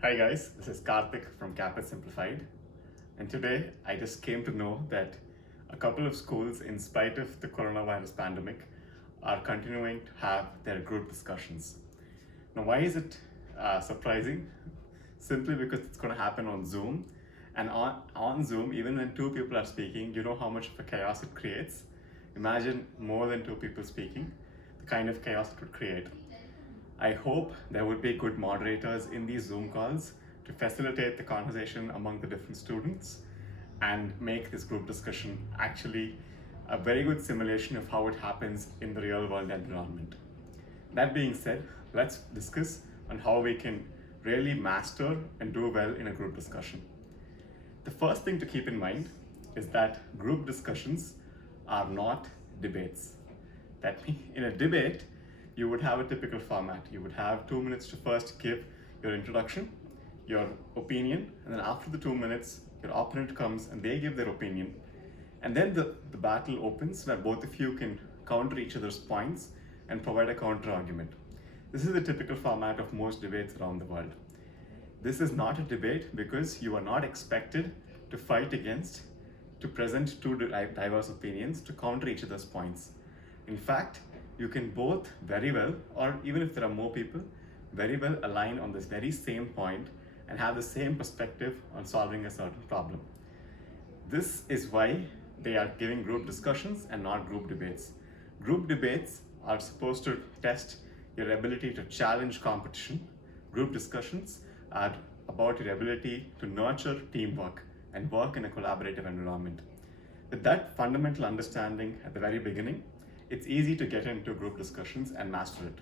Hi guys, this is Karthik from Campus Simplified, and today I just came to know that a couple of schools, in spite of the coronavirus pandemic, are continuing to have their group discussions. Now, why is it surprising? Simply because it's going to happen on Zoom, and on Zoom, even when two people are speaking, you know how much of a chaos it creates. Imagine more than two people speaking, the kind of chaos it would create. I hope there would be good moderators in these Zoom calls to facilitate the conversation among the different students and make this group discussion actually a very good simulation of how it happens in the real world environment. That being said, let's discuss on how we can really master and do well in a group discussion. The first thing to keep in mind is that group discussions are not debates. That means in a debate, you would have a typical format. You would have 2 minutes to first give your introduction, your opinion, and then after the 2 minutes, your opponent comes and they give their opinion. And then the battle opens where both of you can counter each other's points and provide a counter argument. This is the typical format of most debates around the world. This is not a debate because you are not expected to fight against, to present two diverse opinions, to counter each other's points. In fact, you can both very well, or even if there are more people, very well align on this very same point and have the same perspective on solving a certain problem. This is why they are giving group discussions and not group debates. Group debates are supposed to test your ability to challenge competition. Group discussions are about your ability to nurture teamwork and work in a collaborative environment. With that fundamental understanding at the very beginning, it's easy to get into group discussions and master it.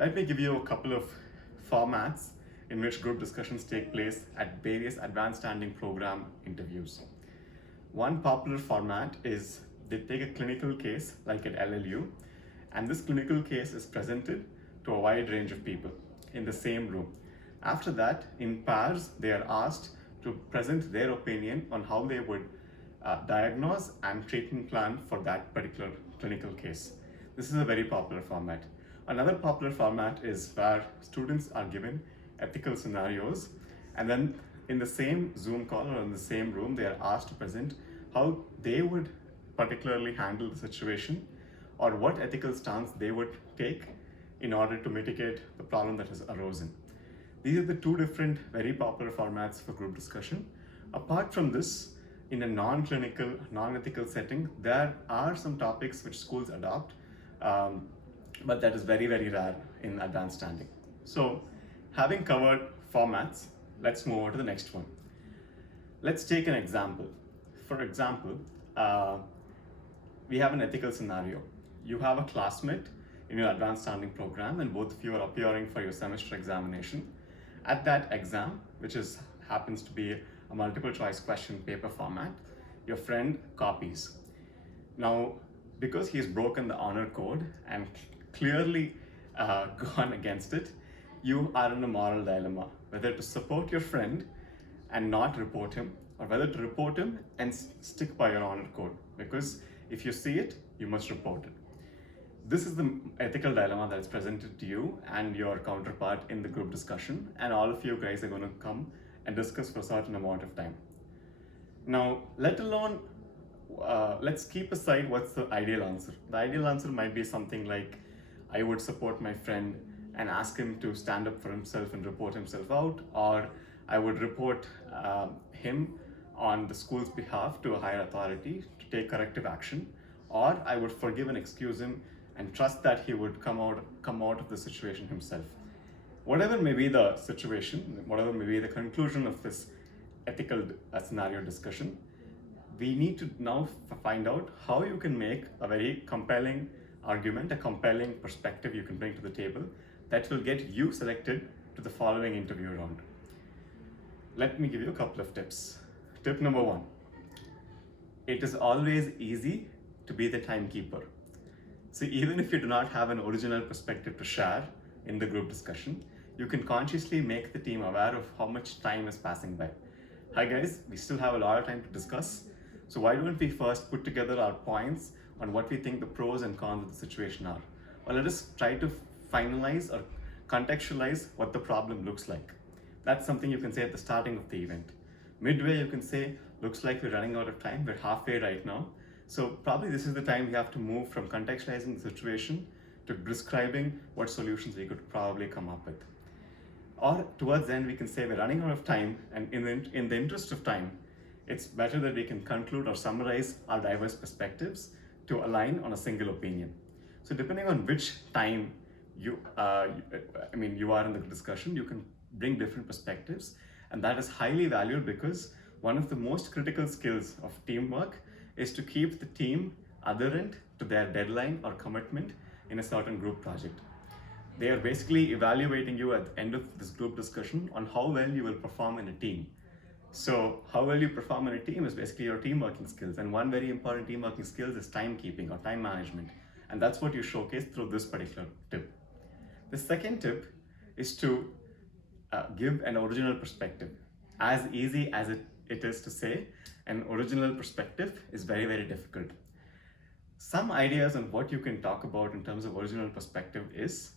Let me give you a couple of formats in which group discussions take place at various advanced standing program interviews. One popular format is they take a clinical case like at LLU, and this clinical case is presented to a wide range of people in the same room. After that, in pairs, they are asked to present their opinion on how they would diagnose and treatment plan for that particular clinical case. This is a very popular format. Another popular format is where students are given ethical scenarios, and then in the same Zoom call or in the same room, they are asked to present how they would particularly handle the situation or what ethical stance they would take in order to mitigate the problem that has arisen. These are the two different very popular formats for group discussion. Apart from this, in a non-clinical, non-ethical setting, there are some topics which schools adopt, but that is very, very rare in advanced standing. So, having covered formats, let's move on to the next one. Let's take an example. For example, we have an ethical scenario. You have a classmate in your advanced standing program, and both of you are appearing for your semester examination. At that exam, which happens to be a multiple choice question paper format, your friend copies. Now, because he's broken the honor code and clearly gone against it, you are in a moral dilemma, whether to support your friend and not report him, or whether to report him and stick by your honor code, because if you see it, you must report it. This is the ethical dilemma that is presented to you and your counterpart in the group discussion, and all of you guys are going to come and discuss for a certain amount of time. Now, let's keep aside what's the ideal answer. The ideal answer might be something like, I would support my friend and ask him to stand up for himself and report himself out, or I would report him on the school's behalf to a higher authority to take corrective action, or I would forgive and excuse him and trust that he would come out of the situation himself. Whatever may be the situation, whatever may be the conclusion of this ethical scenario discussion, we need to now find out how you can make a very compelling argument, a compelling perspective you can bring to the table that will get you selected to the following interview round. Let me give you a couple of tips. Tip number 1, it is always easy to be the timekeeper. So even if you do not have an original perspective to share in the group discussion, you can consciously make the team aware of how much time is passing by. Hi guys, we still have a lot of time to discuss. So why don't we first put together our points on what we think the pros and cons of the situation are? Or let us try to finalize or contextualize what the problem looks like. That's something you can say at the starting of the event. Midway, you can say, looks like we're running out of time. We're halfway right now. So probably this is the time we have to move from contextualizing the situation to describing what solutions we could probably come up with. Or towards the end, we can say we're running out of time, and in the interest of time, it's better that we can conclude or summarize our diverse perspectives to align on a single opinion. So depending on which time you are in the discussion, you can bring different perspectives, and that is highly valued because one of the most critical skills of teamwork is to keep the team adherent to their deadline or commitment in a certain group project. They are basically evaluating you at the end of this group discussion on how well you will perform in a team. So how well you perform in a team is basically your team working skills, and one very important team working skills is timekeeping or time management, and that's what you showcase through this particular tip. The second tip is to give an original perspective. As easy as it is to say, an original perspective is very, very difficult. Some ideas on what you can talk about in terms of original perspective is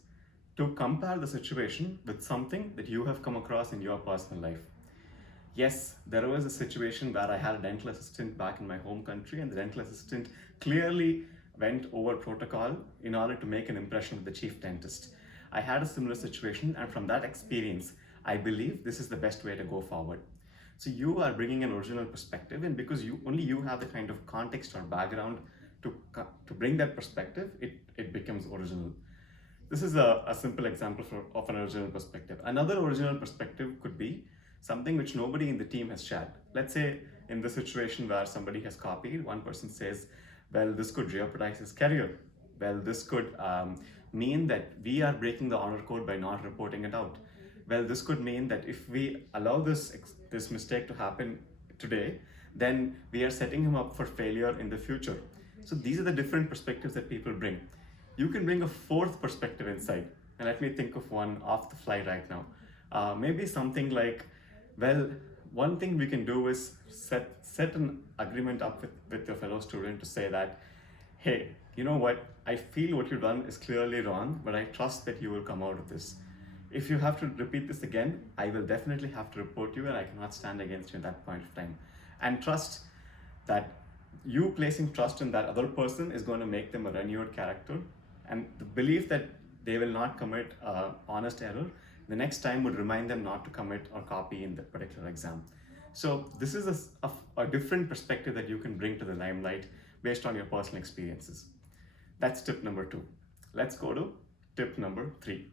to compare the situation with something that you have come across in your personal life. Yes, there was a situation where I had a dental assistant back in my home country, and the dental assistant clearly went over protocol in order to make an impression with the chief dentist. I had a similar situation, and from that experience, I believe this is the best way to go forward. So you are bringing an original perspective, and because only you have the kind of context or background to bring that perspective, it becomes original. This is a simple example of an original perspective. Another original perspective could be something which nobody in the team has shared. Let's say in the situation where somebody has copied, one person says, well, this could jeopardize his career. Well, this could mean that we are breaking the honor code by not reporting it out. Well, this could mean that if we allow this mistake to happen today, then we are setting him up for failure in the future. So these are the different perspectives that people bring. You can bring a fourth perspective inside, and let me think of one off the fly right now. Maybe something like, well, one thing we can do is set an agreement up with your fellow student to say that, hey, you know what, I feel what you've done is clearly wrong, but I trust that you will come out of this. If you have to repeat this again, I will definitely have to report you, and I cannot stand against you at that point of time. And trust that you placing trust in that other person is going to make them a renewed character, and the belief that they will not commit honest error the next time would remind them not to commit or copy in that particular exam. So this is a different perspective that you can bring to the limelight based on your personal experiences. That's tip number 2. Let's go to tip number 3.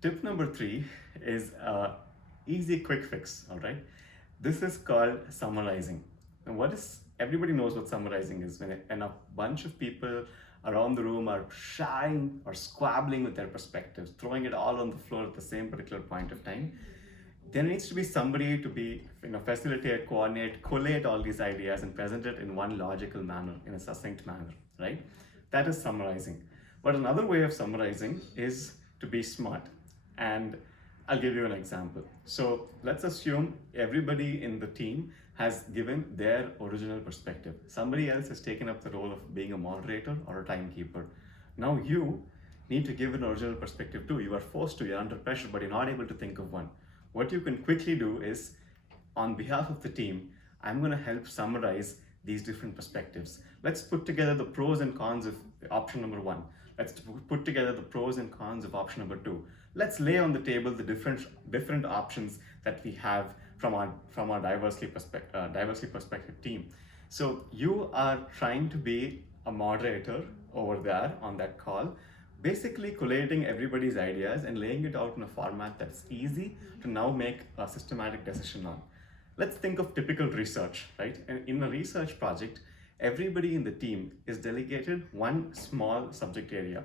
Tip number 3 is an easy quick fix, all right? This is called summarizing. And everybody knows what summarizing is. When a bunch of people around the room are shying or squabbling with their perspectives, throwing it all on the floor at the same particular point of time, there needs to be somebody to be, facilitate, coordinate, collate all these ideas and present it in one logical manner, in a succinct manner, right? That is summarizing. But another way of summarizing is to be smart. And I'll give you an example. So let's assume everybody in the team has given their original perspective. Somebody else has taken up the role of being a moderator or a timekeeper. Now you need to give an original perspective too. You are forced to, you're under pressure, but you're not able to think of one. What you can quickly do is, on behalf of the team, I'm going to help summarize these different perspectives. Let's put together the pros and cons of option number 1. Let's put together the pros and cons of option number 2. Let's lay on the table the different options that we have from our diversely perspective team. So you are trying to be a moderator over there on that call, basically collating everybody's ideas and laying it out in a format that's easy to now make a systematic decision on. Let's think of typical research, right? And in a research project, everybody in the team is delegated one small subject area.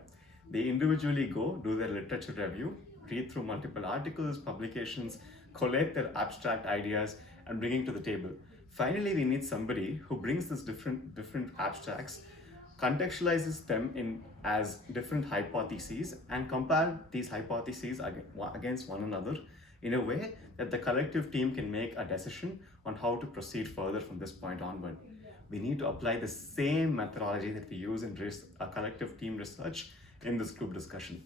They individually go do their literature review, read through multiple articles, publications, collate their abstract ideas, and bring it to the table. Finally, we need somebody who brings these different abstracts, contextualizes them as different hypotheses, and compare these hypotheses against one another in a way that the collective team can make a decision on how to proceed further from this point onward. We need to apply the same methodology that we use in a collective team research in this group discussion.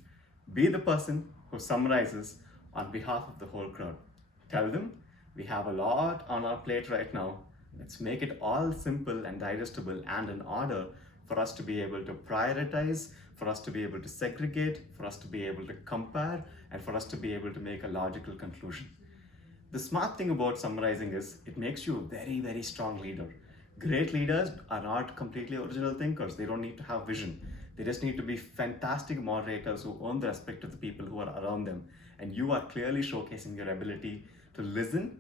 Be the person who summarizes on behalf of the whole crowd. Tell them, we have a lot on our plate right now. Let's make it all simple and digestible and in order for us to be able to prioritize, for us to be able to segregate, for us to be able to compare, and for us to be able to make a logical conclusion. The smart thing about summarizing is it makes you a very, very strong leader. Great leaders are not completely original thinkers. They don't need to have vision. They just need to be fantastic moderators who earn the respect of the people who are around them. And you are clearly showcasing your ability to listen,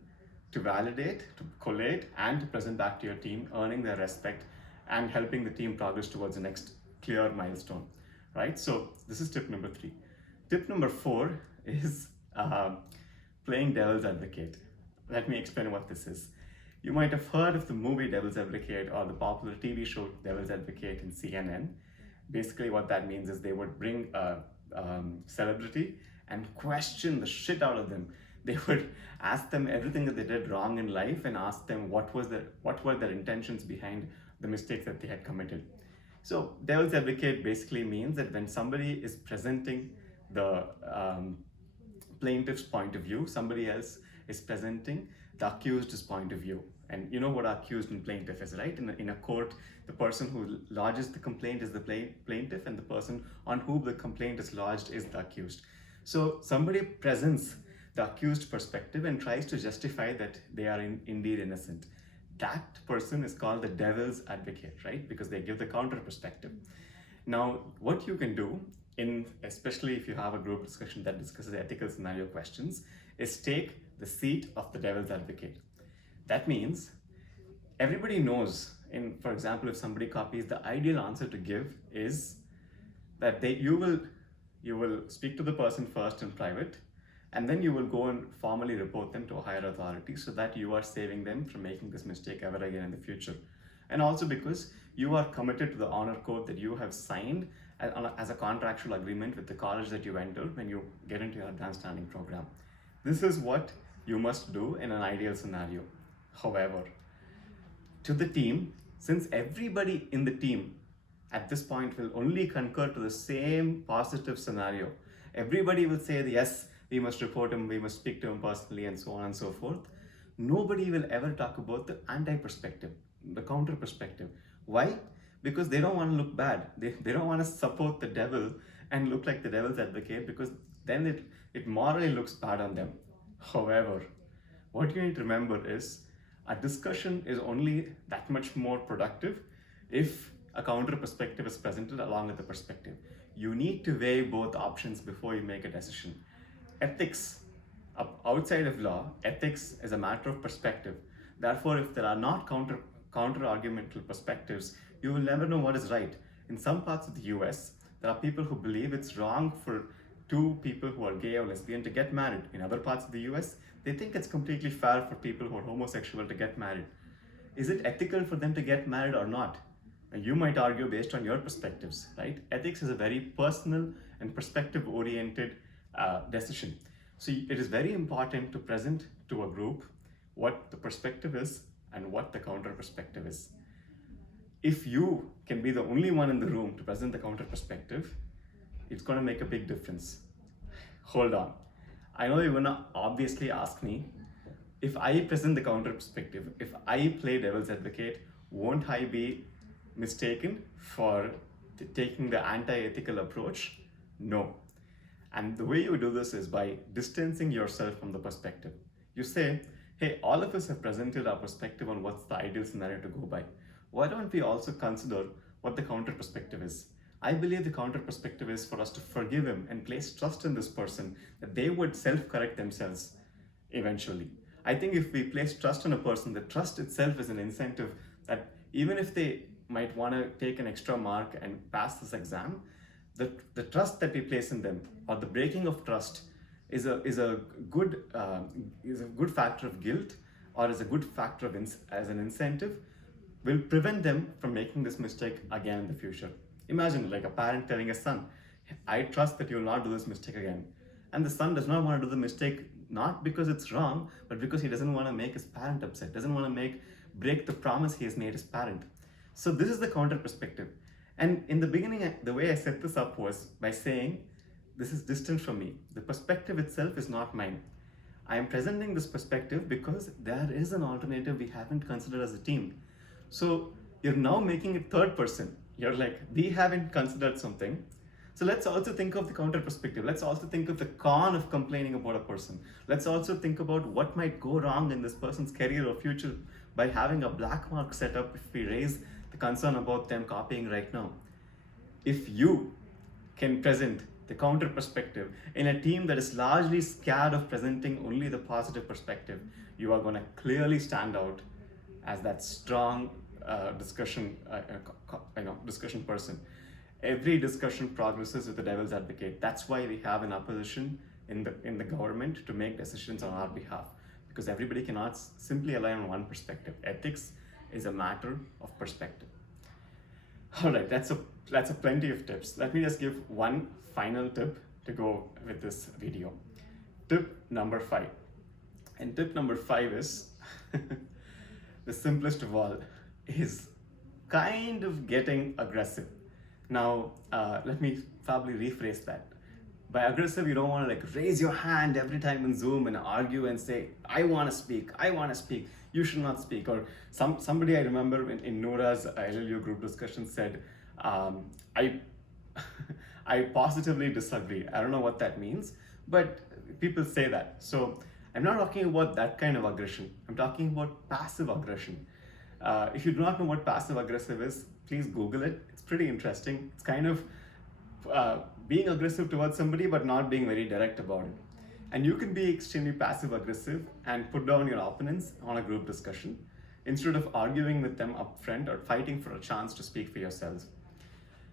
to validate, to collate, and to present back to your team, earning their respect and helping the team progress towards the next clear milestone, right? So this is tip number 3. Tip number 4 is playing devil's advocate. Let me explain what this is. You might have heard of the movie Devil's Advocate or the popular TV show Devil's Advocate in CNN. Basically what that means is they would bring a celebrity and question the shit out of them. They would ask them everything that they did wrong in life and ask them what were their intentions behind the mistakes that they had committed. So Devil's Advocate basically means that when somebody is presenting the plaintiff's point of view, somebody else is presenting the accused's point of view. And you know what accused and plaintiff is, right? In a court, the person who lodges the complaint is the plaintiff, and the person on whom the complaint is lodged is the accused. So somebody presents the accused perspective and tries to justify that they are indeed innocent. That person is called the devil's advocate, right? Because they give the counter perspective. Now, what you can do, especially if you have a group discussion that discusses ethical scenario questions, is take the seat of the devil's advocate. That means everybody knows, for example, if somebody copies, the ideal answer to give is that you will speak to the person first in private, and then you will go and formally report them to a higher authority so that you are saving them from making this mistake ever again in the future. And also because you are committed to the honor code that you have signed as a contractual agreement with the college that you entered when you get into your advanced standing program. This is what you must do in an ideal scenario. However, to the team, since everybody in the team at this point will only concur to the same positive scenario, everybody will say, yes, we must report him, we must speak to him personally, and so on and so forth. Nobody will ever talk about the anti-perspective, the counter perspective. Why? Because they don't want to look bad. They don't want to support the devil and look like the devil's advocate, because then it morally looks bad on them. However, what you need to remember is a discussion is only that much more productive if a counter perspective is presented along with the perspective. You need to weigh both options before you make a decision. Ethics, outside of law, ethics is a matter of perspective. Therefore, if there are not counter argumental perspectives, you will never know what is right. In some parts of the US, there are people who believe it's wrong for two people who are gay or lesbian to get married. In other parts of the US, they think it's completely fair for people who are homosexual to get married. Is it ethical for them to get married or not? And you might argue based on your perspectives, right? Ethics is a very personal and perspective-oriented decision. So it is very important to present to a group what the perspective is and what the counter perspective is. If you can be the only one in the room to present the counter perspective, it's going to make a big difference. Hold on. I know you're going to obviously ask me, if I present the counter perspective, if I play devil's advocate, won't I be mistaken for taking the anti-ethical approach? No. And the way you do this is by distancing yourself from the perspective. You say, hey, all of us have presented our perspective on what's the ideal scenario to go by. Why don't we also consider what the counter perspective is? I believe the counter perspective is for us to forgive him and place trust in this person that they would self-correct themselves eventually. I think if we place trust in a person, the trust itself is an incentive that even if they might want to take an extra mark and pass this exam, the trust that we place in them, or the breaking of trust, is a good factor of guilt, or is a good factor as an incentive, will prevent them from making this mistake again in the future. Imagine like a parent telling a son, I trust that you will not do this mistake again. And the son does not want to do the mistake, not because it's wrong, but because he doesn't want to make his parent upset, doesn't want to break the promise he has made his parent. So this is the counter perspective. And in the beginning, the way I set this up was by saying, this is distant from me. The perspective itself is not mine. I am presenting this perspective because there is an alternative we haven't considered as a team. So you're now making it third person. You're like, we haven't considered something. So let's also think of the counter perspective. Let's also think of the con of complaining about a person. Let's also think about what might go wrong in this person's career or future by having a black mark set up if we raise the concern about them copying right now. If you can present the counter perspective in a team that is largely scared of presenting only the positive perspective, you are going to clearly stand out as that strong discussion person. Every discussion progresses with the devil's advocate. That's why we have an opposition in the government to make decisions on our behalf, because everybody cannot simply align on one perspective. Ethics is a matter of perspective. All right, that's a plenty of tips. Let me just give one final tip to go with this video. Tip number 5. And tip number 5 is the simplest of all, is kind of getting aggressive. Now, let me probably rephrase that. By aggressive, you don't want to like raise your hand every time in Zoom and argue and say, I want to speak, you should not speak. Or somebody I remember in Nora's LLU group discussion said, I positively disagree. I don't know what that means, but people say that. So I'm not talking about that kind of aggression. I'm talking about passive aggression. If you do not know what passive aggressive is, please Google it. It's pretty interesting. It's kind of being aggressive towards somebody but not being very direct about it. And you can be extremely passive aggressive and put down your opponents on a group discussion instead of arguing with them up front or fighting for a chance to speak for yourselves.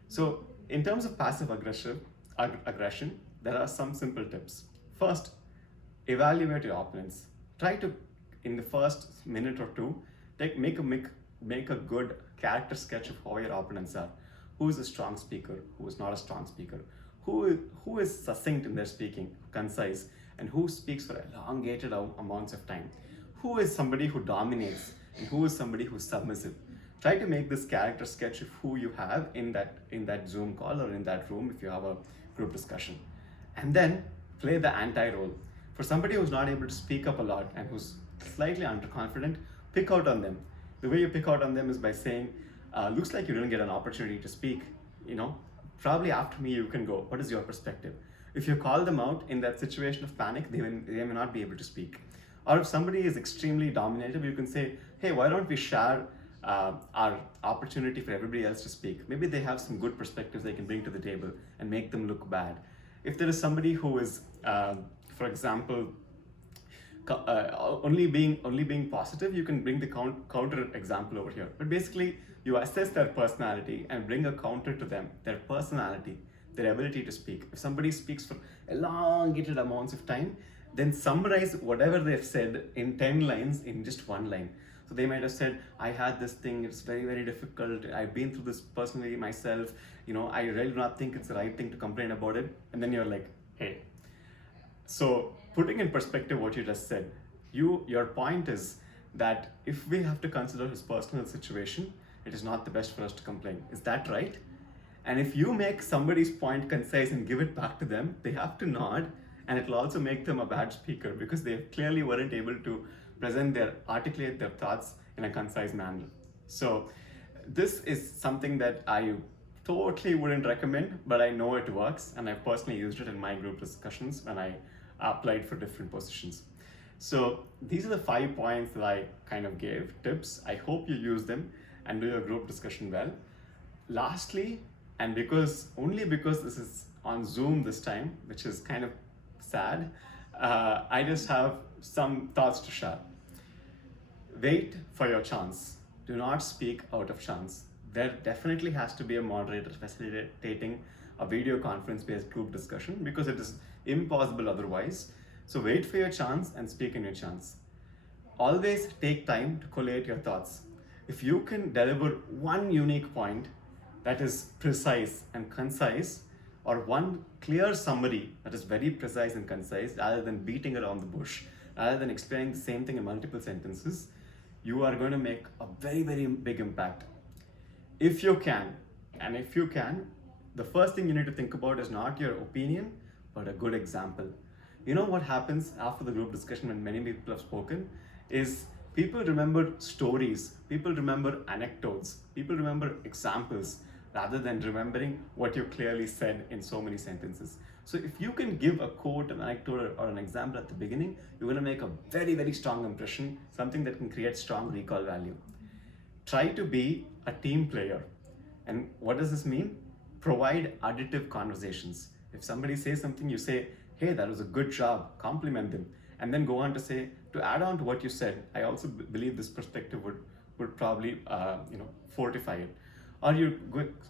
So in terms of passive aggression, there are some simple tips. First, evaluate your opponents. Try to, in the first minute or two, make a good character sketch of how your opponents are. Who is a strong speaker? Who is not a strong speaker? Who is succinct in their speaking, concise, and who speaks for elongated amounts of time? Who is somebody who dominates and who is somebody who's submissive? Try to make this character sketch of who you have in that Zoom call or in that room if you have a group discussion. And then play the anti-role. For somebody who's not able to speak up a lot and who's slightly underconfident, pick out on them. The way you pick out on them is by saying, looks like you didn't get an opportunity to speak, probably after me you can go. What is your perspective? If you call them out in that situation of panic, they may not be able to speak. Or if somebody is extremely dominative, you can say, hey, why don't we share our opportunity for everybody else to speak? Maybe they have some good perspectives they can bring to the table and make them look bad. If there is somebody who is, for example, only being positive, you can bring the counter example over here. But basically, you assess their personality and bring a counter to them, their personality, their ability to speak. If somebody speaks for elongated amounts of time, then summarize whatever they've said in 10 lines in just one line. So they might have said, I had this thing, it's very, very difficult. I've been through this personally myself. I really do not think it's the right thing to complain about it. And then you're like, hey. So putting in perspective what you just said, your point is that if we have to consider his personal situation, it is not the best for us to complain. Is that right? And if you make somebody's point concise and give it back to them, they have to nod, and it will also make them a bad speaker because they clearly weren't able to articulate their thoughts in a concise manner. So this is something that I totally wouldn't recommend, but I know it works, and I've personally used it in my group discussions when I applied for different positions. So these are the 5 points that I kind of gave, tips. I hope you use them and do your group discussion well. Lastly, and only because this is on Zoom this time, which is kind of sad, I just have some thoughts to share. Wait for your chance. Do not speak out of chance. There definitely has to be a moderator facilitating a video conference-based group discussion because it is impossible otherwise. So wait for your chance and speak in your chance. Always take time to collate your thoughts. If you can deliver one unique point that is precise and concise, or one clear summary that is very precise and concise, rather than beating around the bush, rather than explaining the same thing in multiple sentences, you are going to make a very, very big impact. If you can, the first thing you need to think about is not your opinion, but a good example. You know what happens after the group discussion when many people have spoken is people remember stories, people remember anecdotes, people remember examples rather than remembering what you clearly said in so many sentences. So if you can give a quote, an anecdote, or an example at the beginning, you're going to make a very, very strong impression, something that can create strong recall value. Try to be a team player. And what does this mean? Provide additive conversations. If somebody says something, you say, hey, that was a good job, compliment them. And then go on to say, to add on to what you said, I also believe this perspective would probably fortify it. Or you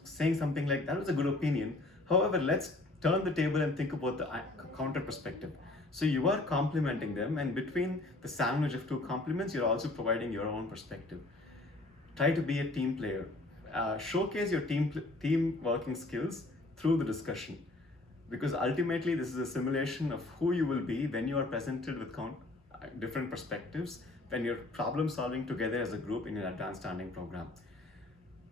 saying something like, that was a good opinion. However, let's turn the table and think about the counter perspective. So you are complimenting them, and between the sandwich of two compliments, you're also providing your own perspective. Try to be a team player. Showcase your team working skills through the discussion, because ultimately this is a simulation of who you will be when you are presented with different perspectives, when you're problem solving together as a group in an advanced standing program.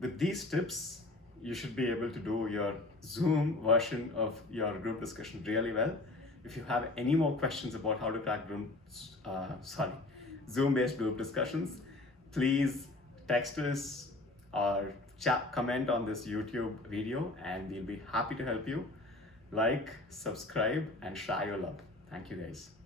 With these tips, you should be able to do your Zoom version of your group discussion really well. If you have any more questions about how to crack Zoom-based group discussions, please text us or comment on this YouTube video, and we'll be happy to help you. Like, subscribe, and share your love. Thank you, guys.